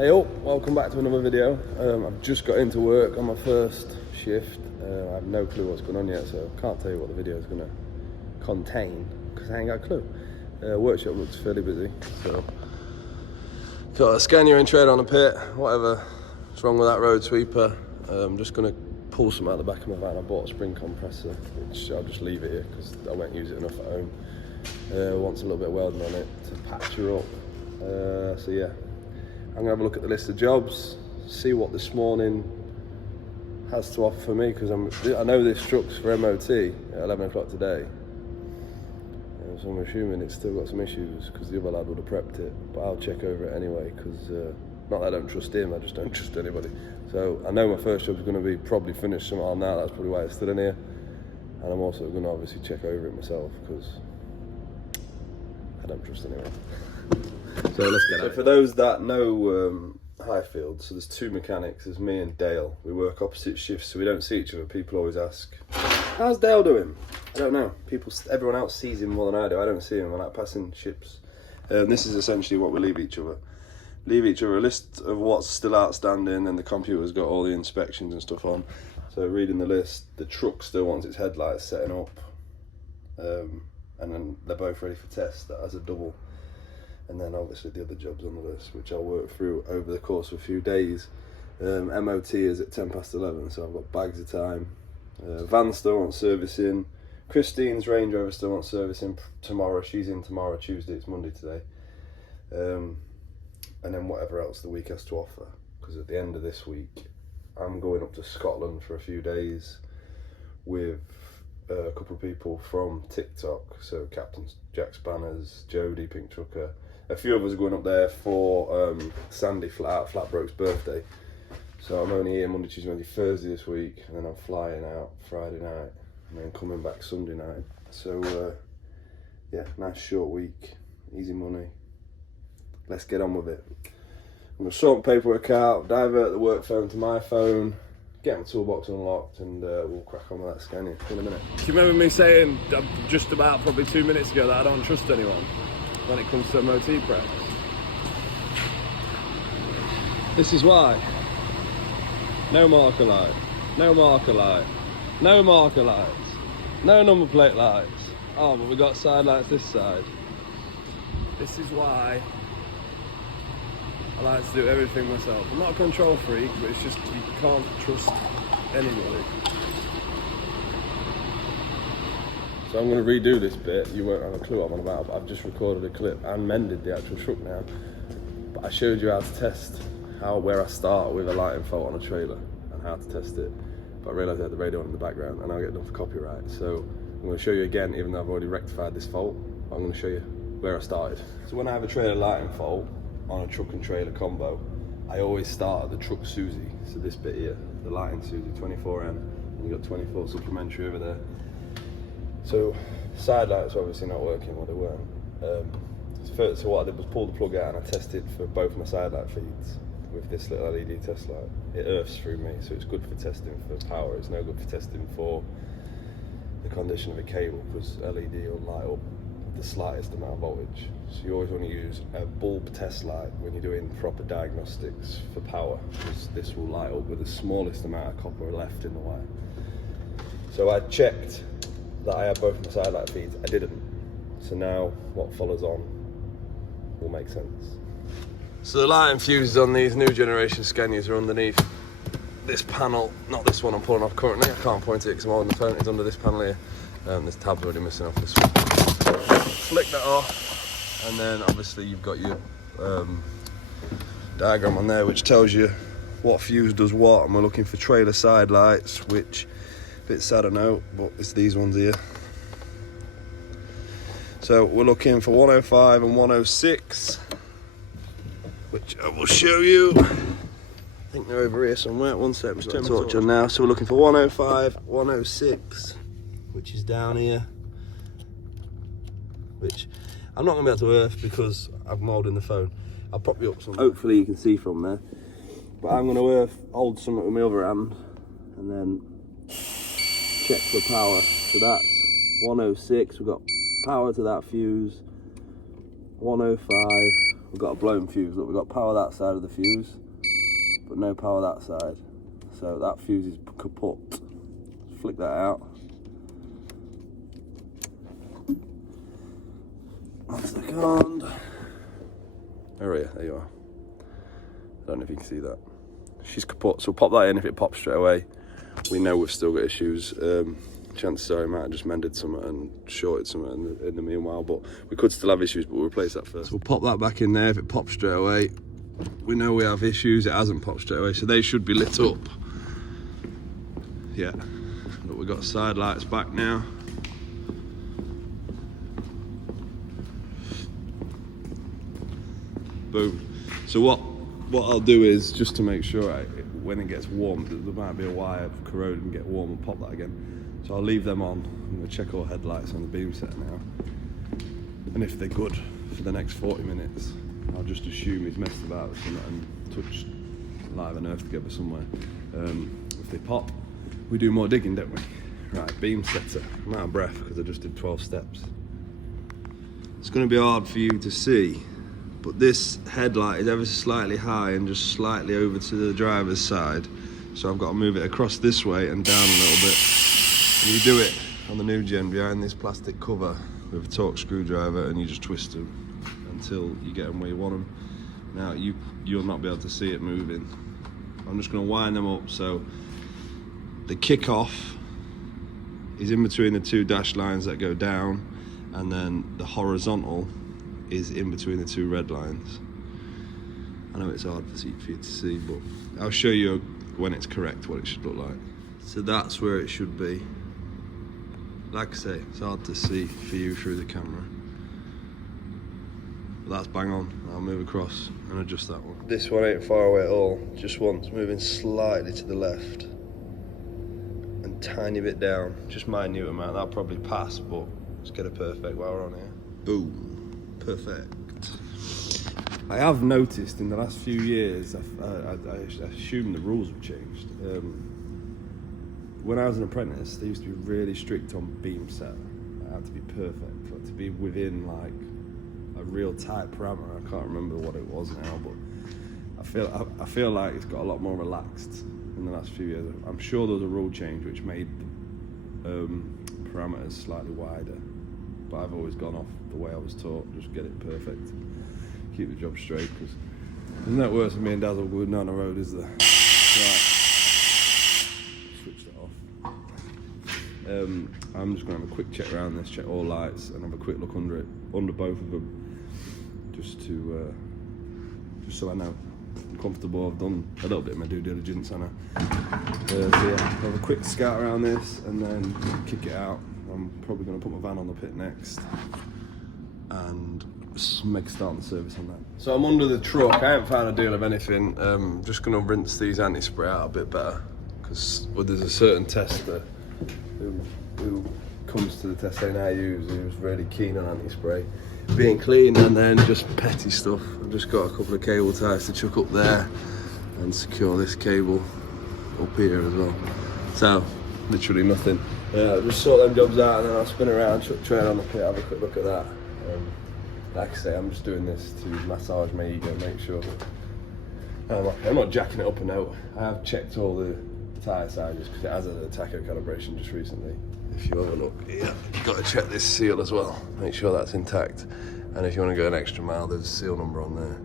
Hey all, welcome back to another video. I've just got into work on my first shift. I have no clue what's going on yet, so I can't tell you what the video is going to contain because I ain't got a clue. Workshop looks fairly busy, so got a scanner and trailer on the pit, whatever's wrong with that road sweeper. I'm just going to pull some out the back of my van. I bought a spring compressor, which I'll just leave it here because I won't use it enough at home. Wants a little bit of welding on it to patch her up. So yeah, I'm gonna have a look at the list of jobs, see what this morning has to offer for me, because I know this truck's for MOT at 11 o'clock today. So I'm assuming it's still got some issues because the other lad would have prepped it, but I'll check over it anyway because not that I don't trust him, I just don't trust anybody. So I know my first job's going to be probably finished sometime now, that's probably why it's still in here. And I'm also going to obviously check over it myself because I don't trust anyone. So let's get it. For those that know Highfield, so there's two mechanics, there's me and Dale. We work opposite shifts, so we don't see each other. People always ask, how's Dale doing? I don't know. Everyone else sees him more than I do. I don't see him. I like passing ships. This is essentially what we leave each other. Leave each other a list of what's still outstanding, and the computer's got all the inspections and stuff on. So reading the list, the truck still wants its headlights setting up. And then they're both ready for test. That has a double. And then obviously the other jobs on the list, which I'll work through over the course of a few days. MOT is at 10:11, so I've got bags of time. Van still wants servicing. Christine's Range Rover still wants servicing tomorrow. She's in tomorrow, Tuesday, it's Monday today. And then whatever else the week has to offer. Because at the end of this week, I'm going up to Scotland for a few days with a couple of people from TikTok. So Captain Jack Spanners, Jody, Pink Trucker. A few of us are going up there for Sandy Flatbroke's birthday. So I'm only here Monday, Tuesday, Wednesday, Thursday this week, and then I'm flying out Friday night, and then coming back Sunday night. So yeah, nice short week, easy money. Let's get on with it. I'm gonna sort the paperwork out, divert the work phone to my phone, get my toolbox unlocked, and we'll crack on with that scanning in a minute. Do you remember me saying just about probably 2 minutes ago that I don't trust anyone when it comes to MOT prep? This is why. No marker light, no marker light, no marker lights, no number plate lights. Oh, but we got side lights this side. This is why I like to do everything myself. I'm not a control freak, but it's just you can't trust anybody. So I'm going to redo this bit. You won't have a clue what I'm on about, but I've just recorded a clip and mended the actual truck now. But I showed you how to test where I start with a lighting fault on a trailer and how to test it. But I realised I had the radio on in the background and I'll get done for copyright. So I'm going to show you again, even though I've already rectified this fault. I'm going to show you where I started. So when I have a trailer lighting fault on a truck and trailer combo, I always start at the truck Susie. So this bit here, the lighting Susie, 24M, and you've got 24 supplementary over there. So side lights are obviously not working, well they weren't. So what I did was pull the plug out and I tested for both my side light feeds with this little LED test light. It earths through me, so it's good for testing for power. It's no good for testing for the condition of a cable, because LED will light up the slightest amount of voltage. So you always want to use a bulb test light when you're doing proper diagnostics for power, because this will light up with the smallest amount of copper left in the wire. So I checked that I had both my side light feeds. I didn't. So now what follows on will make sense. So the lighting fuses on these new generation scanners are underneath this panel, not this one I'm pulling off currently. I can't point it because I'm holding the phone. It's under this panel here. This tab's already missing off this one. Flick that off, and then obviously you've got your diagram on there which tells you what fuse does what, and we're looking for trailer side lights, which a bit sad I know, but it's these ones here. So we're looking for 105 and 106, which I will show you. I think they're over here somewhere. One sec, just turn my torch on now. So we're looking for 105, 106, which is down here. Which I'm not going to be able to earth because I'm holding the phone. I'll prop you up somewhere. Hopefully you can see from there. But I'm going to hold something with my other hand and then check for power. So that's 106. We've got power to that fuse. 105, we've got a blown fuse. Look, we've got power that side of the fuse, but no power that side. So that fuse is kaput. Flick that out. 1 second. There you are. I don't know if you can see that. She's kaput, so we'll pop that in. If it pops straight away, we know we've still got issues. Chances are I might have just mended something and shorted something in the meanwhile, but we could still have issues, but we'll replace that first. So we'll pop that back in there. If it pops straight away, we know we have issues. It hasn't popped straight away, so they should be lit up. Yeah, but we've got side lights back now. Boom. So what I'll do is, just to make sure when it gets warm, there might be a wire corroded and get warm, and pop that again. So I'll leave them on. I'm going to check all headlights on the beam set now. And if they're good for the next 40 minutes, I'll just assume he's messed about with something and touched live and earth together somewhere. If they pop, we do more digging, don't we? Right, beam setter. I'm out of breath because I just did 12 steps. It's going to be hard for you to see, but this headlight is ever so slightly high and just slightly over to the driver's side. So I've got to move it across this way and down a little bit. And you do it on the new gen behind this plastic cover with a torque screwdriver, and you just twist them until you get them where you want them. Now you'll not be able to see it moving. I'm just going to wind them up so the kick-off is in between the 2 dash lines that go down, and then the horizontal is in between the 2 red lines. I know it's hard for you to see, but I'll show you when it's correct what it should look like. So that's where it should be. Like I say, it's hard to see for you through the camera. But that's bang on. I'll move across and adjust that one. This one ain't far away at all. Just once, moving slightly to the left. And tiny bit down. Just minute amount. That'll probably pass, but let's get it perfect while we're on here. Boom. Perfect. I have noticed in the last few years, I assume the rules have changed. When I was an apprentice, they used to be really strict on beam set. It had to be perfect, like to be within like a real tight parameter. I can't remember what it was now, but I feel like it's got a lot more relaxed in the last few years. I'm sure there was a rule change which made the parameters slightly wider, but I've always gone off the way I was taught. Just get it perfect, keep the job straight, because there's no worse than me and Dazzle going down the road, is there? Right. Switched it off. I'm just going to have a quick check around this, check all lights, and have a quick look under both of them, just so I know I'm comfortable. I've done a little bit of my due diligence, and so yeah, have a quick scout around this and then kick it out. I'm probably going to put my van on the pit next and make a start on the service on that. So I'm under the truck. I haven't found a deal of anything. Just going to rinse these anti-spray out a bit better, because there's a certain tester who comes to the test saying I use, who's really keen on anti-spray being clean, and then just petty stuff. I've just got a couple of cable ties to chuck up there and secure this cable up here as well. So literally nothing. Just sort them jobs out, and then I'll spin around, chuck train on the pit, have a quick look at that. Like I say, I'm just doing this to massage my ego, make sure that I'm not jacking it up and out. I have checked all the tyre sizes because it has a tacho calibration just recently. If you have a look here, you've got to check this seal as well, make sure that's intact. And if you want to go an extra mile, there's a seal number on there.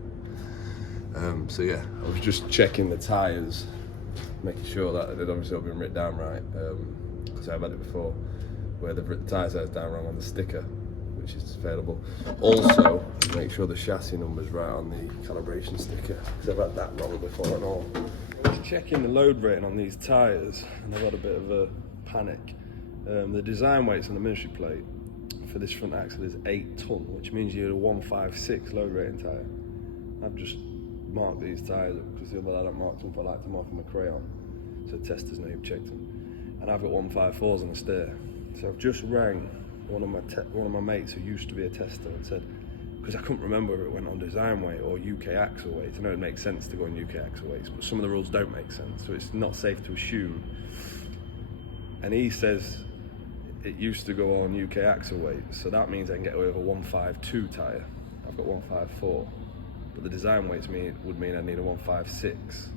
So yeah, I was just checking the tyres, making sure that they'd obviously all been written down right, because I've had it before where they've written the tyre size down wrong on the sticker, which is available. Also, make sure the chassis number's right on the calibration sticker, because I've had that wrong before and all. I was checking the load rating on these tyres, and I've had a bit of a panic. The design weights on the ministry plate for this front axle is 8 ton, which means you're a 156 load rating tyre. I've just marked these tyres up because the other lad I marked them, I like to mark them with crayon, so testers know you've checked them. And I've got 154s on the steer. So I've just rang one of my mates who used to be a tester and said, because I couldn't remember if it went on design weight or UK axle weights. I know it makes sense to go on UK axle weights, but some of the rules don't make sense, so it's not safe to assume. And he says it used to go on UK axle weight, so that means I can get away with a 152 tyre. I've got 154. but the design weights would mean I need a 156.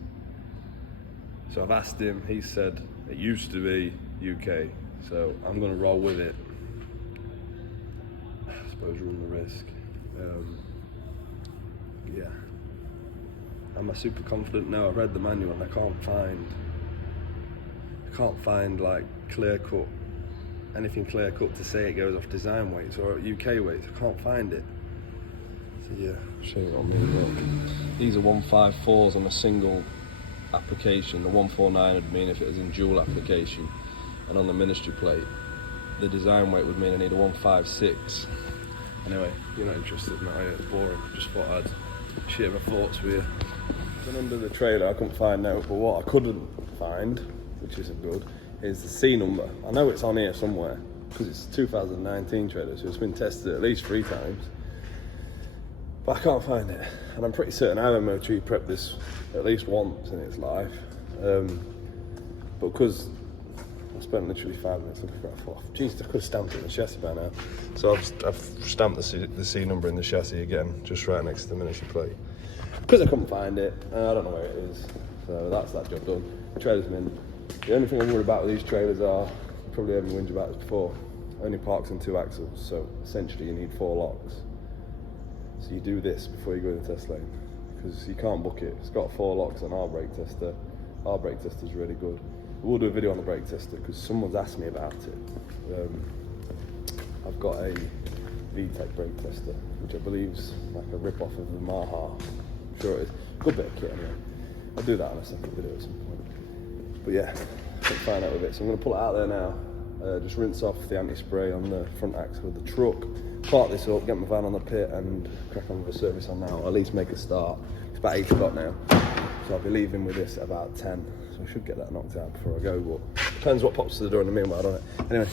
So I've asked him, he said it used to be UK, so I'm gonna roll with it. I suppose run the risk. Yeah. Am I super confident? No, I've read the manual and I can't find like anything clear cut to say it goes off design weights or UK weights. I can't find it. So yeah, I'll show you what I mean. Look, these are 154s on a single application. The 149 would mean if it was in dual application, and on the ministry plate, the design weight would mean I need a 156. Anyway, you're not interested, no, it's boring. Just thought I'd share my thoughts with you. Then under the trailer, I couldn't find out, but what I couldn't find, which isn't good, is the C number. I know it's on here somewhere because it's a 2019 trailer, so it's been tested at least 3 times. But I can't find it, and I'm pretty certain I've MOT prepped this at least once in its life. But because I spent literally 5 minutes looking for it, I thought, geez, I could have stamped it in the chassis by now. So I've stamped the C number in the chassis again, just right next to the ministry plate. Because I couldn't find it, I don't know where it is. So that's that job done. The trailer's been in. The only thing I'm worried about with these trailers are, you probably haven't whinge about this before, only parks on 2 axles, so essentially you need 4 locks. So you do this before you go in the test lane, because you can't book it. It's got 4 locks on our brake tester. Our brake tester's really good. We'll do a video on the brake tester because someone's asked me about it. I've got a VTech brake tester, which I believe is like a rip-off of the Maha. I'm sure it is. Good bit of kit anyway. I'll do that on a second video at some point. But yeah, I'll find out with it. So I'm going to pull it out there now. Just rinse off the anti-spray on the front axle of the truck, park this up, get my van on the pit and crack on with a service on now, or at least make a start. It's about 8 o'clock now, so I'll be leaving with this at about 10, so I should get that knocked out before I go, but depends what pops to the door in the meanwhile, don't it? Anyway.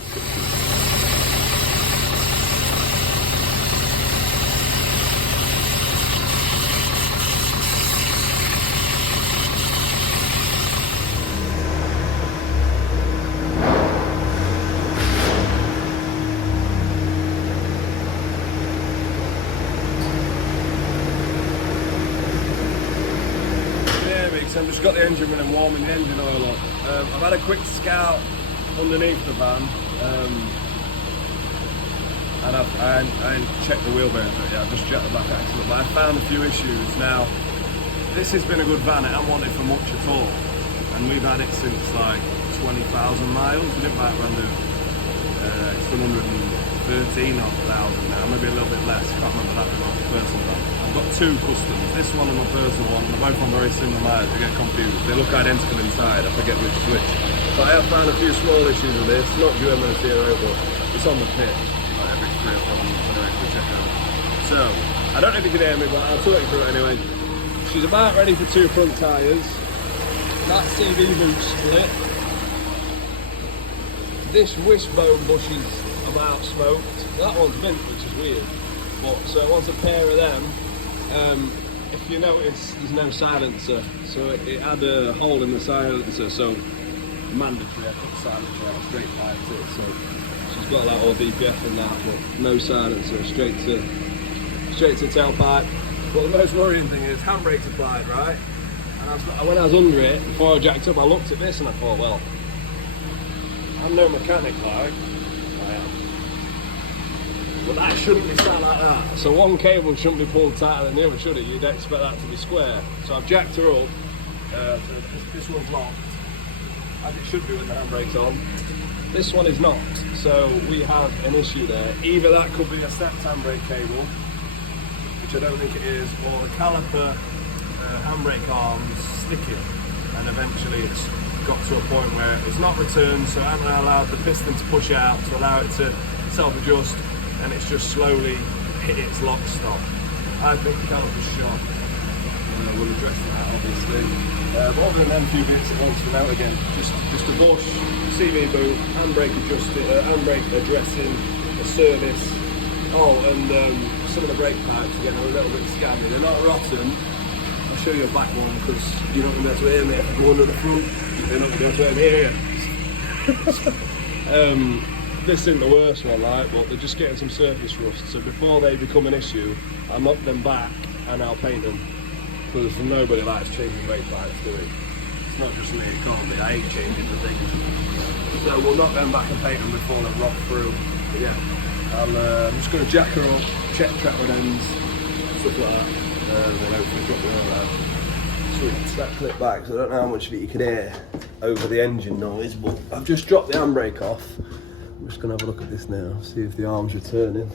I've just got the engine running, warming the engine oil up. I've had a quick scout underneath the van, and I ain't checked the wheel bearings yet. I've just checked the back axle, but I found a few issues. Now, this has been a good van. It hasn't wanted for much at all, and we've had it since like 20,000 miles. We didn't buy it brand new. It's done 113,000 now, maybe a little bit less. Can't remember that with my personal van. I've got 2 customs, this one and my personal one, they're both on very similar miles, I get confused. They look identical inside, I forget which is which. But I have found a few small issues with this, not due MOT but it's on the pit. Like every 3 or 4 months anyway, we check out. So, I don't know if you can hear me, but I'll talk you through it anyway. She's about ready for 2 front tyres. That CV boot split. This wishbone bush is about smoked. That one's mint, which is weird. But so it wants a pair of them. If you notice, there's no silencer, so it had a hole in the silencer, so mandatory I put the silencer out straight pipe to it. So she's got like all DPF and that, but no silencer, straight to tailpipe. But the most worrying thing is handbrake's applied, right? And when I was under it, before I jacked up, I looked at this and I thought, well, I'm no mechanic, like. But that shouldn't be sat like that. So one cable shouldn't be pulled tighter than the other, should it? You'd expect that to be square. So I've jacked her up. This one's locked, as it should be with the handbrake's on. This one is not. So we have an issue there. Either that could be a stepped handbrake cable, which I don't think it is, or the caliper handbrake arm's sticking. And eventually it's got to a point where it's not returned, so I haven't allowed the piston to push out to allow it to self-adjust. And it's just slowly hit its lock stop. I think the caliper's shot. We'll address that obviously. But other than them few bits, it wants to come out again. Just a bush, CV boot, handbrake addressing, a service. Oh, and some of the brake pipes are getting a little bit scabby. They're not rotten. I'll show you a back one because you're not going to be able to hear me if I go under the front. You're not going to be able to hear me. This isn't the worst one, right? But they're just getting some surface rust. So before they become an issue, I knock them back and I'll paint them, because nobody likes changing brake pads, do we? It's not just me, it can't be. I hate changing the things. So we'll knock them back and paint them before they rot through. But yeah, I'm just going to jack her up, check trackward ends, stuff like that, and then hopefully drop the oil out. Switch that clip back, so I don't know how much of it you can hear over the engine noise, but I've just dropped the handbrake off. I'm just going to have a look at this now, see if the arm's returning.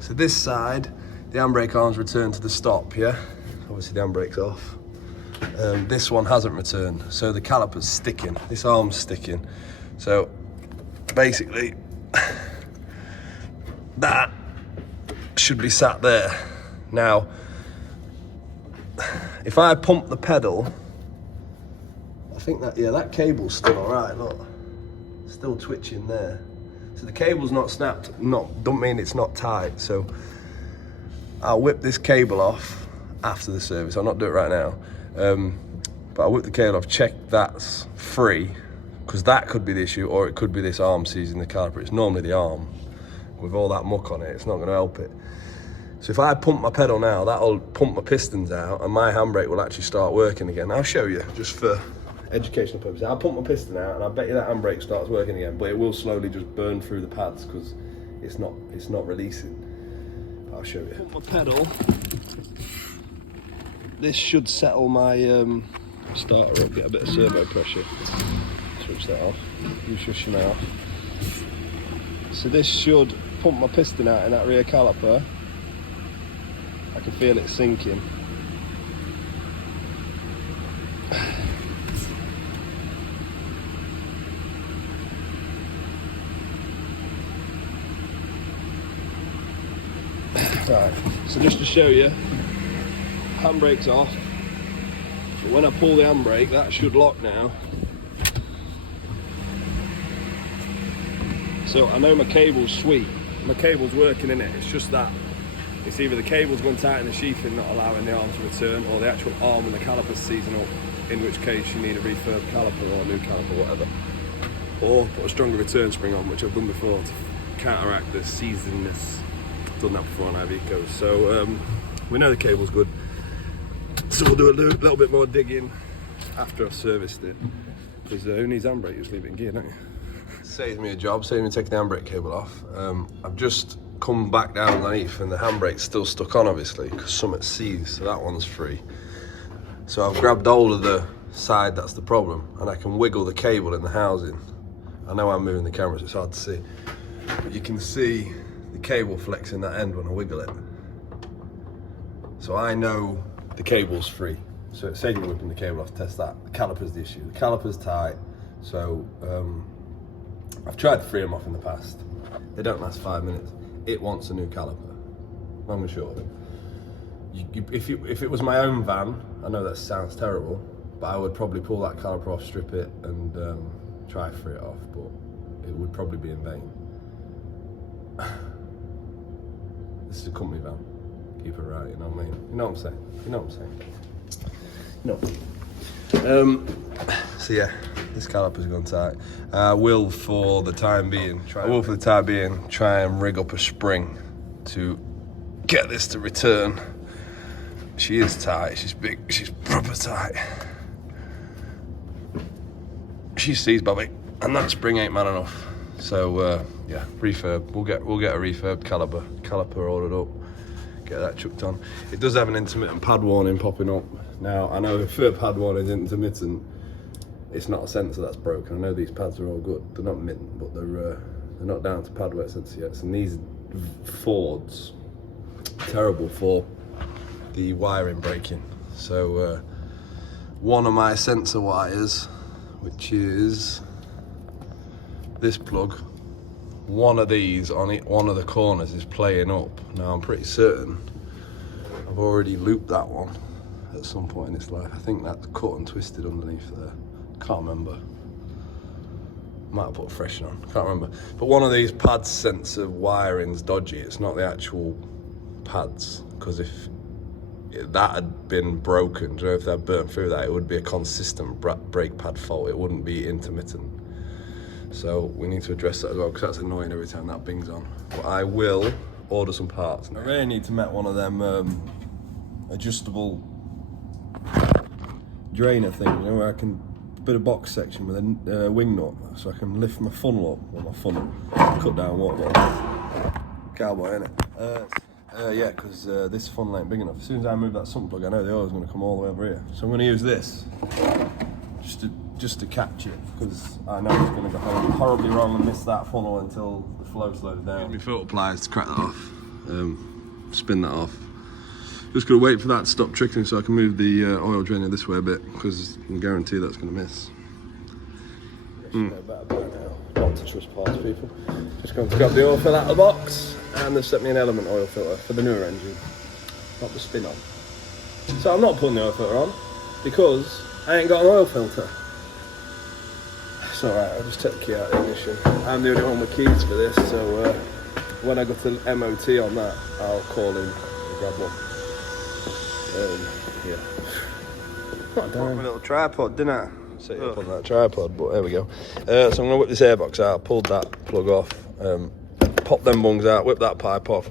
So this side, the handbrake arm's returned to the stop, yeah? Obviously the handbrake's off. This one hasn't returned, so the caliper's sticking. This arm's sticking. So basically, that should be sat there. Now, if I pump the pedal, I think that, yeah, that cable's still all right, look. Still twitching there. So the cable's not snapped, don't mean it's not tight. So I'll whip this cable off after the service. I'll not do it right now. But I'll whip the cable off, check that's free, because that could be the issue, or it could be this arm seizing the caliper. It's normally the arm. With all that muck on it, it's not gonna help it. So if I pump my pedal now, that'll pump my pistons out and my handbrake will actually start working again. I'll show you, just for educational purposes. I'll pump my piston out and I bet you that handbrake starts working again, but it will slowly just burn through the pads because it's not releasing. I'll show you. Pump my pedal. This should settle my starter up, get a bit of servo pressure. Switch that off. You shush your mouth. So this should pump my piston out in that rear caliper. I can feel it sinking. Right, so just to show you, handbrake's off. So when I pull the handbrake, that should lock now. So I know my cable's sweet. My cable's working in it. It's just that it's either the cable's gone tight in the sheathing, not allowing the arm to return, or the actual arm and the caliper's seizing up, in which case you need a refurb caliper or a new caliper, whatever. Or put a stronger return spring on, which I've done before to counteract the seizingness. I've done that before on Ivecos. So we know the cable's good. So we'll do a little bit more digging after I've serviced it. Because who needs handbrake? You just leave it in gear, don't you? Saves me a job, saves me taking the handbrake cable off. I've just come back down underneath and the handbrake's still stuck on, obviously, because something's seized, so that one's free. So I've grabbed hold of the side that's the problem, and I can wiggle the cable in the housing. I know I'm moving the camera, so it's hard to see, but you can see the cable flexing that end when I wiggle it. So I know the cable's free. So it saves me whipping the cable off to test that. The caliper's the issue. The caliper's tight, so I've tried to free them off in the past. They don't last 5 minutes. It wants a new caliper, long and short of it. If it was my own van, I know that sounds terrible, but I would probably pull that caliper off, strip it, and try to free it off, but it would probably be in vain. This is a company van. Keep it right, you know what I mean? You know what I'm saying? You know what I'm saying? No. So yeah, this caliper's gone tight. I will for the time being try and rig up a spring to get this to return. She is tight, she's big, she's proper tight. She sees Bobby, and that spring ain't man enough. So yeah, refurb. We'll get a refurbed caliper ordered up. Get that chucked on. It does have an intermittent pad warning popping up. Now I know if a pad warning is intermittent, it's not a sensor that's broken. I know these pads are all good. They're not mint, but they're not down to pad wear sensor yet. And these Fords, terrible for the wiring breaking. So one of my sensor wires, which is this plug, one of these on it, one of the corners is playing up. Now I'm pretty certain I've already looped that one at some point in its life. I think that's cut and twisted underneath there. Can't remember. Might have put a fresh on, can't remember. But one of these pad sensor wiring's dodgy. It's not the actual pads, because if that had been broken, if that burnt through that, it would be a consistent brake pad fault. It wouldn't be intermittent. So we need to address that as well, because that's annoying every time that bings on. But I will order some parts now. I really need to make one of them adjustable drainer thing, you know, where I can bit of box section with a wing nut, so I can lift my funnel up, or my funnel, cut down water bottle. Cowboy, innit? Yeah, because this funnel ain't big enough. As soon as I move that sump plug, I know the oil's going to come all the way over here. So I'm going to use this just to catch it, because I know it's going to go horribly wrong and miss that funnel until the flow slows down. Use my filter pliers to crack that off, spin that off. Just got to wait for that to stop trickling so I can move the oil drainer this way a bit, because I can guarantee that's going to miss. Not to trust parts people. Just going to grab the oil fill out of the box, and they've set me an element oil filter for the newer engine, not the spin-on. So I'm not putting the oil filter on because I ain't got an oil filter. It's alright, I'll just take the key out of the ignition. I'm the only one with keys for this, so when I go to the MOT on that, I'll call in and grab one. Yeah. Not down. My little tripod, didn't I? Set it up on that tripod, but there we go. So I'm going to whip this airbox out, pulled that plug off, pop them bungs out, whip that pipe off,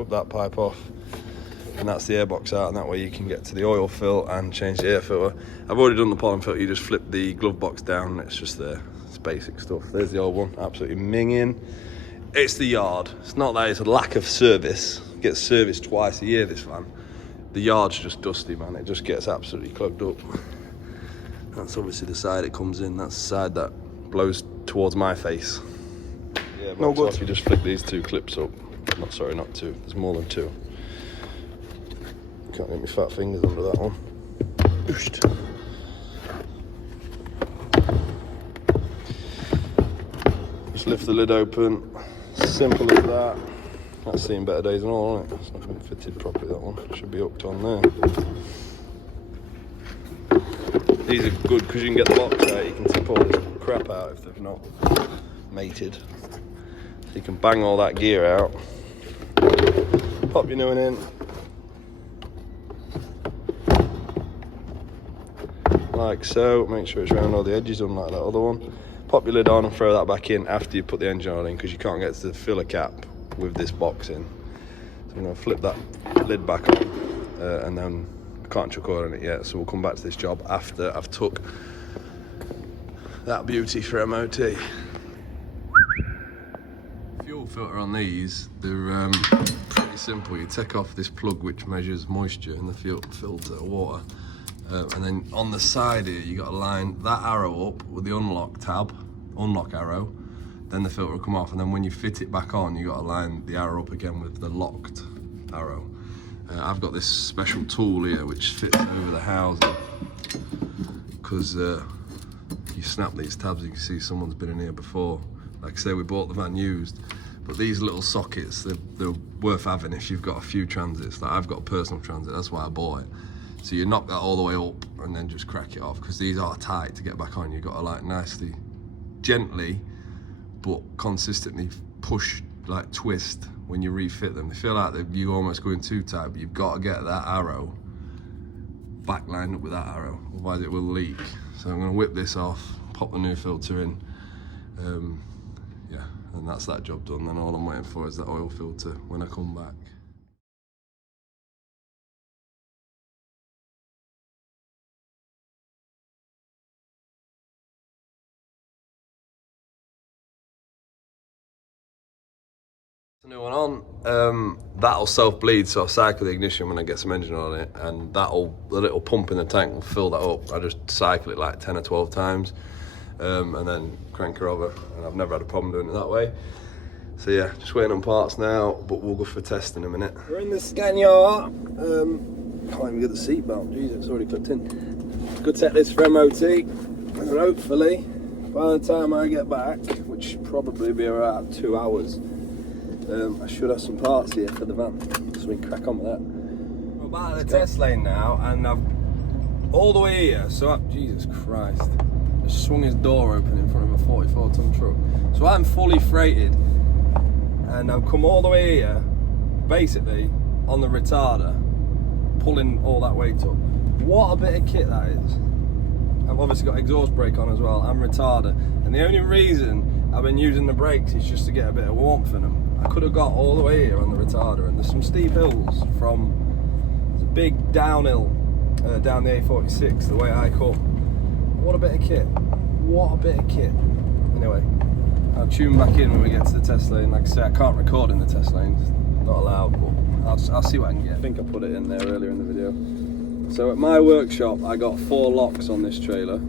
and that's the airbox out, and that way you can get to the oil fill and change the air filter. I've already done the pollen filter, you just flip the glove box down, it's just there. It's basic stuff. There's the old one, absolutely minging. It's the yard. It's not that it's a lack of service. It gets serviced twice a year, this van. The yard's just dusty, man. It just gets absolutely clogged up. That's obviously the side it comes in. That's the side that blows towards my face. Yeah, no good. If you just flick these two clips up. Not two. There's more than two. Can't get my fat fingers under that one. Ooshed. Just lift the lid open. Simple as that. That's seen better days than all, isn't it? It's not been fitted properly, that one. Should be hooked on there. These are good because you can get the box out. You can tip all this crap out if they've not mated. So you can bang all that gear out. Pop your new one in. Like so. Make sure it's around all the edges, unlike that other one. Pop your lid on and throw that back in after you put the engine oil in, because you can't get to the filler cap with this box in. So I'm going to flip that lid back on, and then I can't chuck oil in it yet, so we'll come back to this job after I've took that beauty for MOT. Fuel filter on these, they're pretty simple. You take off this plug which measures moisture in the filter water, and then on the side here you got to line that arrow up with the unlock arrow. Then the filter will come off, and then when you fit it back on, you got to line the arrow up again with the locked arrow. I've got this special tool here which fits over the housing, because you snap these tabs, you can see someone's been in here before. Like I say, we bought the van used, but these little sockets, they're worth having if you've got a few transits. Like I've got a personal transit, that's why I bought it. So you knock that all the way up and then just crack it off, because these are tight to get back on. You've got to like nicely, gently, but consistently push, like twist when you refit them. They feel like you're almost going too tight, but you've got to get that arrow back lined up with that arrow, otherwise it will leak. So I'm going to whip this off, pop the new filter in, yeah, and that's that job done. Then all I'm waiting for is that oil filter when I come back. The new one on, that'll self-bleed, so I'll cycle the ignition when I get some engine on it, and the little pump in the tank will fill that up. I just cycle it like 10 or 12 times, and then crank her over, and I've never had a problem doing it that way. So yeah, just waiting on parts now, but we'll go for a test in a minute. We're in the Scania. Can't even get the seat belt, Jesus, it's already clipped in. Good set this for MOT, and hopefully by the time I get back, which should probably be around 2 hours, I should have some parts here for the van, so we can crack on with that. We're back at the test lane now, and I've all the way here, so Jesus Christ, just swung his door open in front of a 44-ton truck. So I'm fully freighted, and I've come all the way here, basically on the retarder, pulling all that weight up. What a bit of kit that is. I've obviously got exhaust brake on as well, and retarder, and the only reason I've been using the brakes is just to get a bit of warmth in them. I could have got all the way here on the retarder, and there's some steep hills from It's a big downhill down the A46, the way I come. What a bit of kit. What a bit of kit. Anyway, I'll tune back in when we get to the test lane. Like I say, I can't record in the test lane, it's not allowed, but I'll see what I can get. I think I put it in there earlier in the video. So at my workshop, I got 4 locks on this trailer.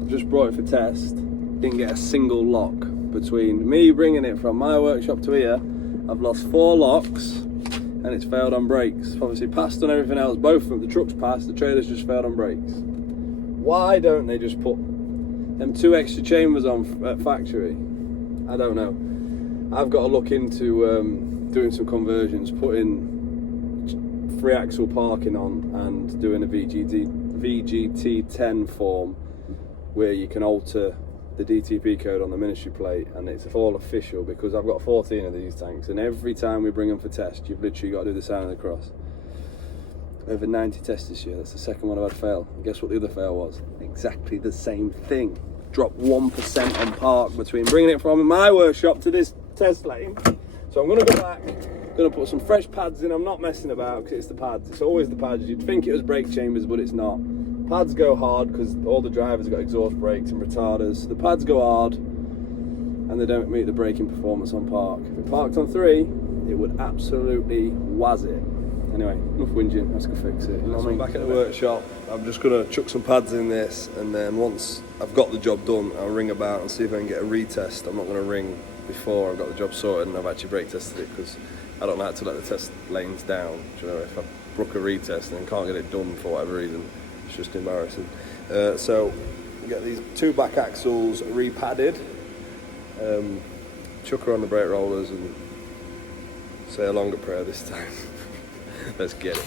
I've just brought it for test. Didn't get a single lock. Between me bringing it from my workshop to here, I've lost 4 locks and it's failed on brakes. Obviously passed on everything else, both of them, the truck's passed, the trailer's just failed on brakes. Why don't they just put them 2 extra chambers on at factory? I don't know. I've got to look into doing some conversions, putting 3-axle parking on and doing a VGT10 form where you can alter the DTP code on the ministry plate, and it's all official because I've got 14 of these tanks, and every time we bring them for test, you've literally got to do the sign of the cross. Over 90 tests this year, that's the second one I've had fail. And guess what the other fail was? Exactly the same thing. Dropped 1% on park between bringing it from my workshop to this test lane. So I'm going to go back, going to put some fresh pads in. I'm not messing about because it's the pads. It's always the pads. You'd think it was brake chambers, but it's not. Pads go hard because all the drivers have got exhaust brakes and retarders. The pads go hard and they don't meet the braking performance on park. If it parked on 3, it would absolutely waz it. Anyway, enough whinging, let's go fix it. You know what I mean? Back at the workshop, I'm just going to chuck some pads in this, and then once I've got the job done, I'll ring about and see if I can get a retest. I'm not going to ring before I've got the job sorted and I've actually brake tested it, because I don't like to let the test lanes down. Do you know, if I book a retest and can't get it done for whatever reason, it's just embarrassing. So we get these 2 back axles re-padded, chuck her on the brake rollers and say a longer prayer this time. Let's get it.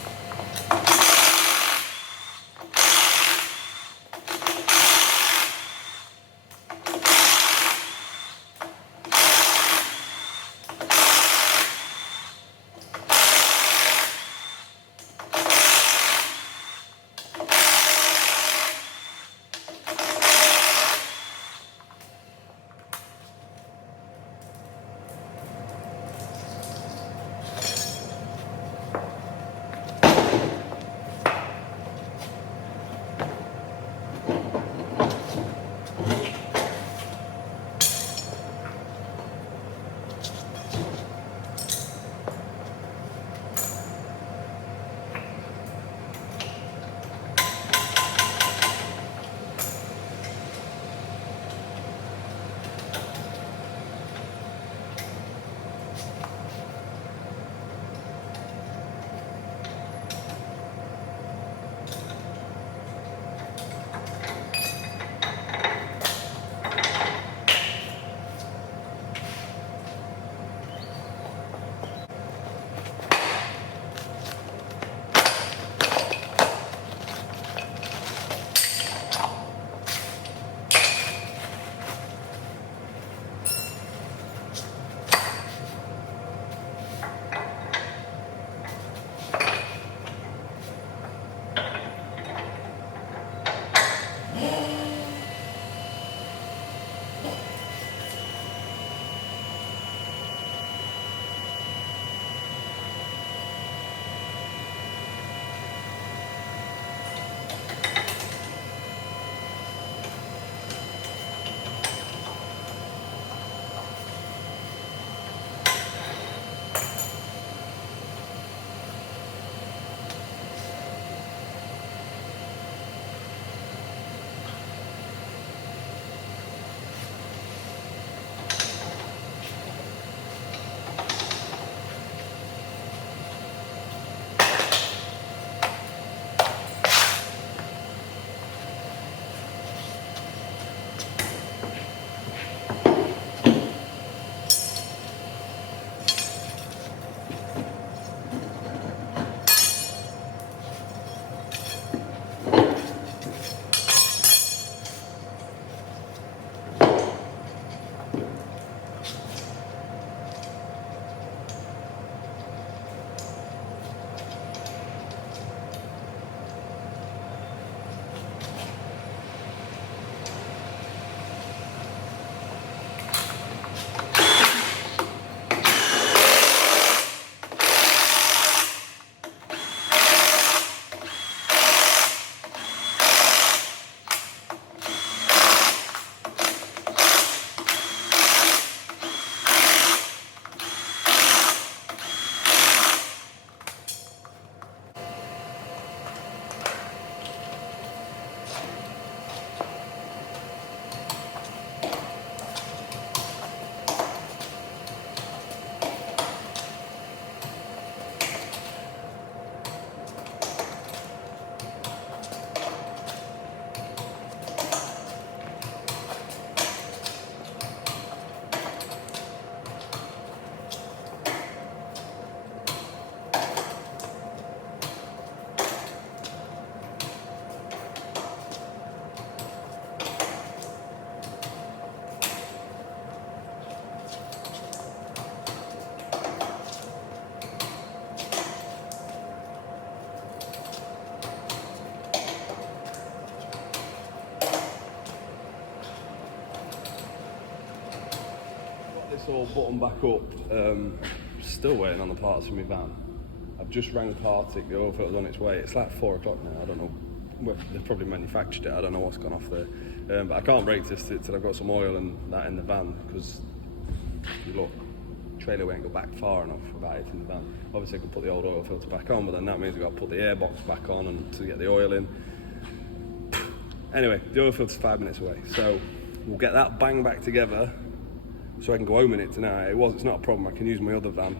That's all buttoned back up. Still waiting on the parts for my van. I've just rang Partick, the oil filter's on its way. It's like 4 o'clock now, I don't know. Well, they've probably manufactured it, I don't know what's gone off there. But I can't brake test it till I've got some oil and that in the van, because if you look, trailer won't go back far enough without it in the van. Obviously I could put the old oil filter back on, but then that means I've got to put the airbox back on and to get the oil in. Anyway, the oil filter's 5 minutes away, so we'll get that bang back together so I can go home in it tonight. It's not a problem, I can use my other van,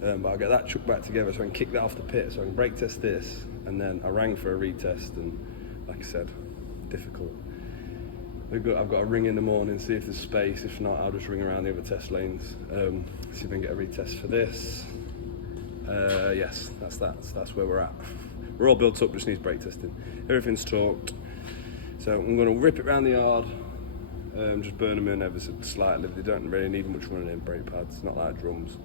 but I'll get that chucked back together so I can kick that off the pit, so I can brake test this, and then I rang for a retest, and like I said, difficult. I've got to ring in the morning, see if there's space. If not, I'll just ring around the other test lanes, see if I can get a retest for this. Yes, that's where we're at. We're all built up, just needs brake testing. Everything's torqued. So I'm going to rip it around the yard, just burn them in ever so slightly. They don't really need much running in, brake pads, not like drums.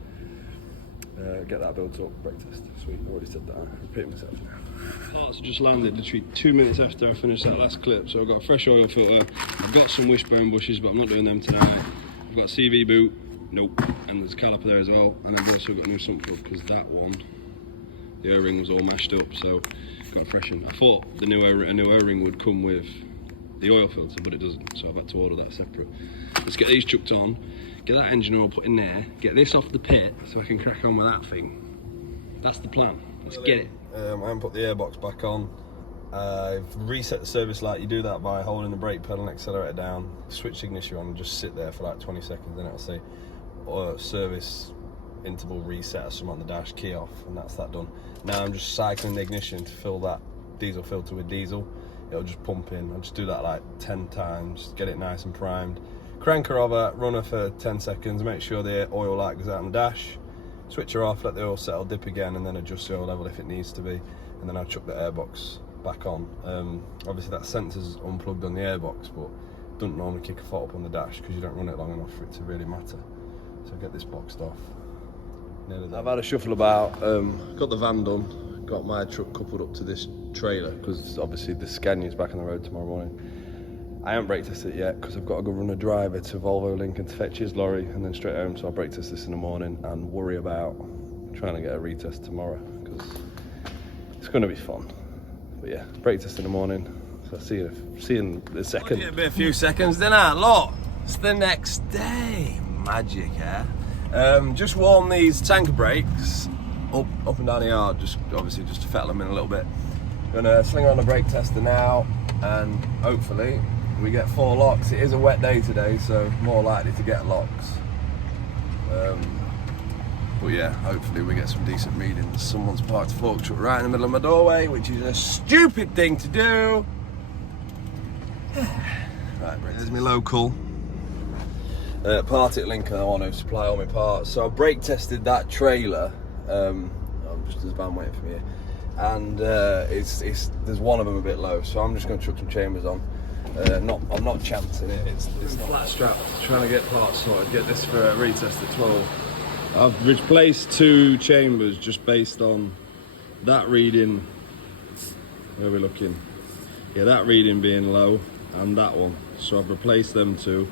Get that built up, brake test. Sweet, I already said that, I'm repeating myself now. Parts have just landed literally 2 minutes after I finished that last clip, so I've got a fresh oil filter. I've got some wishbone bushes, but I'm not doing them tonight. I've got a CV boot, nope, and there's a caliper there as well, and I've also got a new sump plug, because that one, the O-ring was all mashed up, so got a fresh one. I thought a new O-ring would come with the oil filter, but it doesn't, so I've had to order that separate. Let's get these chucked on, get that engine oil put in there, get this off the pit so I can crack on with that thing. That's the plan. Let's get it. I haven't put the airbox back on. I've reset the service light. You do that by holding the brake pedal and accelerator down, switch ignition on, and just sit there for like 20 seconds, then it'll say service interval reset or something on the dash, key off, and that's that done. Now I'm just cycling the ignition to fill that diesel filter with diesel. It'll just pump in. I'll just do that like 10 times, get it nice and primed. Crank her over, run her for 10 seconds, make sure the oil light goes out on the dash, switch her off, let the oil settle, dip again, and then adjust the oil level if it needs to be, and then I'll chuck the airbox back on. Obviously that sensor's unplugged on the airbox, but doesn't normally kick a fault up on the dash because you don't run it long enough for it to really matter. So I'll get this boxed off. I've had a shuffle about, got the van done, got my truck coupled up to this trailer, because obviously the Scania's back on the road tomorrow morning. I haven't brake tested it yet because I've got to go run a driver to Volvo Lincoln to fetch his lorry and then straight home, so I'll brake test this in the morning and worry about trying to get a retest tomorrow, because it's going to be fun. But yeah, brake test in the morning, so I'll see you in a second. It'll be a few seconds, then look, it's the next day. Magic, eh? Just warm these tanker brakes up and down the yard, just obviously just to fettle them in a little bit. Gonna sling on the brake tester now, and hopefully we get 4 locks. It is a wet day today, so more likely to get locks. But yeah, hopefully we get some decent readings. Someone's parked a fork truck right in the middle of my doorway, which is a stupid thing to do. Right, there's my local Partick Lincoln. I want to supply all my parts. So I brake tested that trailer. I'm just there's a van waiting for me here. And there's one of them a bit low, so I'm just going to chuck some chambers on. I'm not chancing it. It's not flat strap. Trying to get parts sorted. Get this for a retest at 12. I've replaced 2 chambers just based on that reading. Where are we looking? Yeah, that reading being low, and that one. So I've replaced them 2.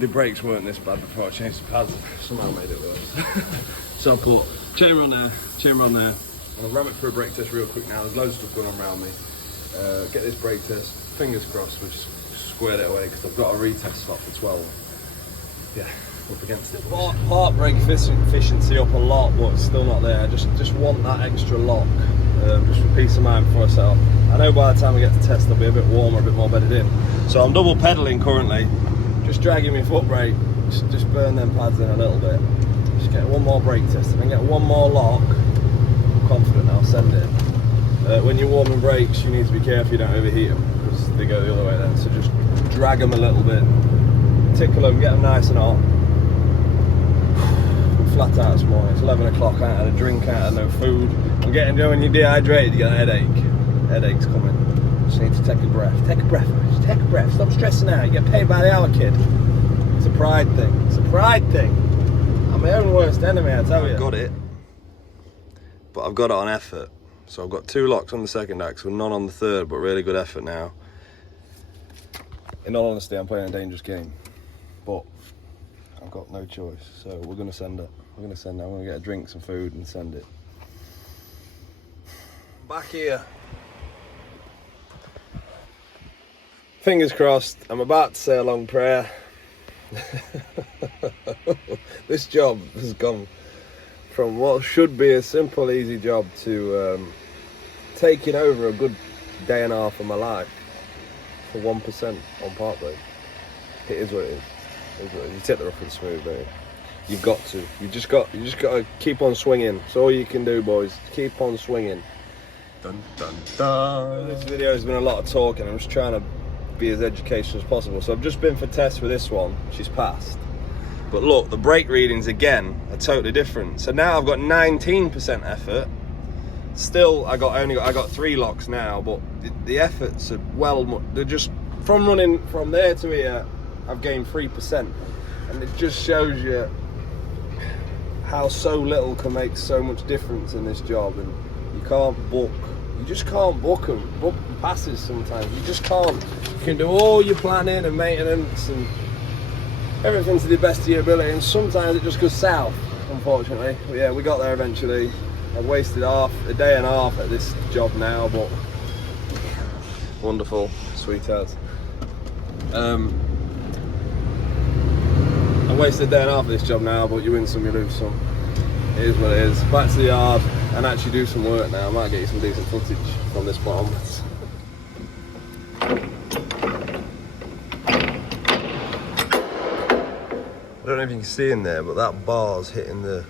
The brakes weren't this bad before I changed the pads. Somehow made it worse. So I put chamber on there, chamber on there. I'll ram it for a brake test real quick now. There's loads of stuff going on around me. Get this brake test, fingers crossed, we just squared it away because I've got a retest slot for 12. Yeah, up against it. Part brake efficiency up a lot, but it's still not there. I just want that extra lock, just for peace of mind before I set off. I know by the time we get to test, I'll be a bit warmer, a bit more bedded in. So I'm double pedaling currently, just dragging my foot brake, just burn them pads in a little bit. Just get one more brake test and then get one more lock. Confident I'll send it. When you're warming brakes, you need to be careful you don't overheat them because they go the other way then. So just drag them a little bit, tickle them, get them nice and hot. I'm flat out this morning. It's 11 o'clock. I ain't had a drink, I ain't had no food. I'm getting, when you're dehydrated, you get a headache. Headache's coming. Just need to take a breath. Take a breath. Just take a breath. Stop stressing out. You get paid by the hour, kid. It's a pride thing. It's a pride thing. I'm my own worst enemy, I tell you. I've got it. But I've got it on effort. So I've got 2 locks on the second axle, none on the third, but really good effort now. In all honesty, I'm playing a dangerous game. But I've got no choice. So we're gonna send it. I'm gonna get a drink, some food, and send it. Back here. Fingers crossed. I'm about to say a long prayer. This job has gone from what should be a simple, easy job to taking over a good day and a half of my life for 1% on part break. It is what it is. You take the rough and smooth, don't you? You've got to. You just got to keep on swinging. That's all you can do, boys. Keep on swinging. Dun dun dun. This video has been a lot of talking. I'm just trying to be as educational as possible. So I've just been for Tess with this one. She's passed. But look, the brake readings again are totally different. So now I've got 19% effort. Still, I got 3 locks now, but the efforts are they're just from running from there to here. I've gained 3%, and it just shows you how so little can make so much difference in this job. And you just can't book passes sometimes. You just can't. You can do all your planning and maintenance and everything to the best of your ability, and sometimes it just goes south, unfortunately. But yeah, we got there eventually. I've wasted a day and a half at this job now, but wonderful, sweet as. I wasted a day and a half of this job now, but you win some, you lose some. It is what it is. Back to the yard and actually do some work now. I might get you some decent footage from this point onwards. I don't know if you can see in there, but that bar's hitting the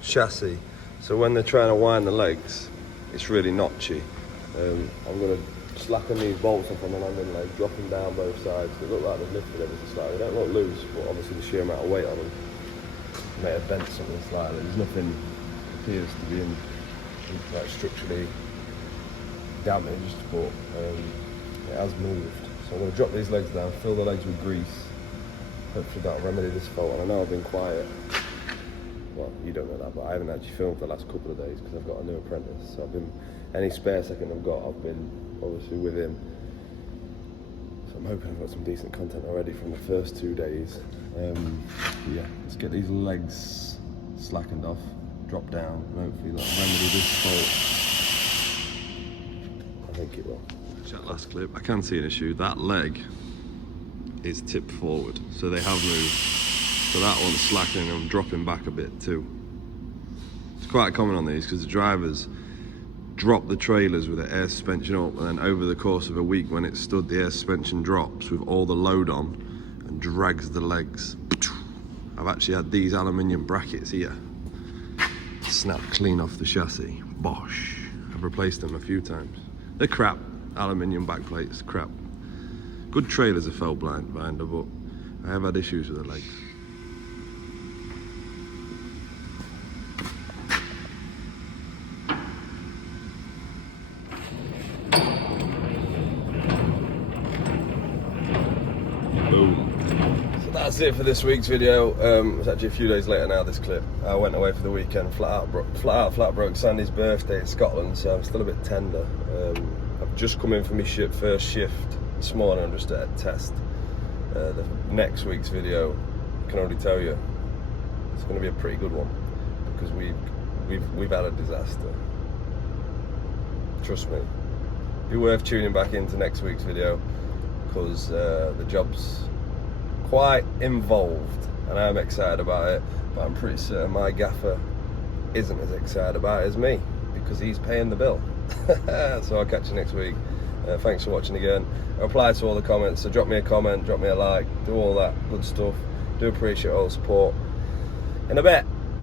chassis. So when they're trying to wind the legs, it's really notchy. I'm going to slacken these bolts up on the landing leg, drop them down both sides. They look like they've lifted everything slightly. They don't look loose, but obviously the sheer amount of weight on them may have bent something slightly. There's nothing appears to be like structurally damaged, but it has moved. So I'm going to drop these legs down, fill the legs with grease. Hopefully that'll remedy this fault. And I know I've been quiet. Well, you don't know that, but I haven't actually filmed for the last couple of days because I've got a new apprentice. So any spare second I've got, I've been obviously with him. So I'm hoping I've got some decent content already from the first 2 days. Yeah, let's get these legs slackened off, drop down, and hopefully that'll remedy this fault. I think it will. Check last clip. I can see an issue. That leg is tipped forward, so they have moved. So that one's slackening and dropping back a bit too. It's quite common on these because the drivers drop the trailers with the air suspension up, and then over the course of a week when it's stood, the air suspension drops with all the load on and drags the legs. I've actually had these aluminium brackets here snap clean off the chassis. Bosh. I've replaced them a few times. They're crap. Aluminium backplates, crap. Good trailers are felt binder, but I have had issues with the legs. So that's it for this week's video. It's actually a few days later now, this clip. I went away for the weekend, flat out broke Sandy's birthday in Scotland, so I'm still a bit tender. I've just come in for my first shift this morning. I'm just at a test. The next week's video, I can already tell you, it's going to be a pretty good one because we've had a disaster. Trust me. Be worth tuning back into next week's video because the job's quite involved and I'm excited about it, but I'm pretty certain my gaffer isn't as excited about it as me because he's paying the bill. So I'll catch you next week. Thanks for watching again. I reply to all the comments, so drop me a comment, drop me a like, do all that good stuff. Do appreciate all the support. In a bit.